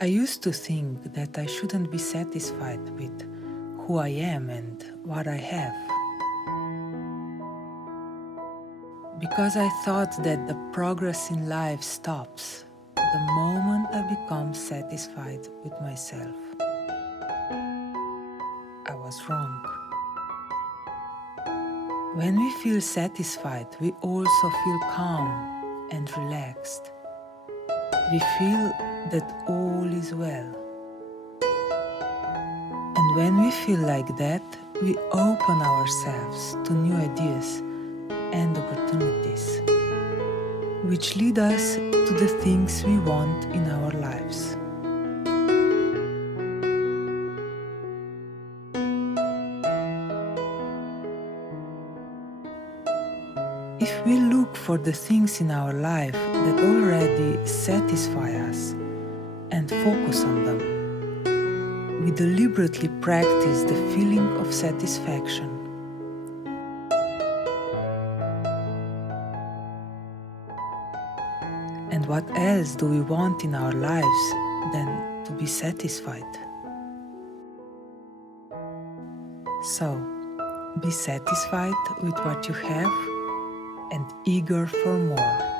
I used to think that I shouldn't be satisfied with who I am and what I have, because I thought that the progress in life stops the moment I become satisfied with myself. I was wrong. When we feel satisfied, we also feel calm and relaxed. We feel that all is well. And when we feel like that, we open ourselves to new ideas and opportunities, which lead us to the things we want in our lives. If we look for the things in our life that already satisfy us and focus on them, we deliberately practice the feeling of satisfaction. And what else do we want in our lives than to be satisfied? So, be satisfied with what you have and eager for more.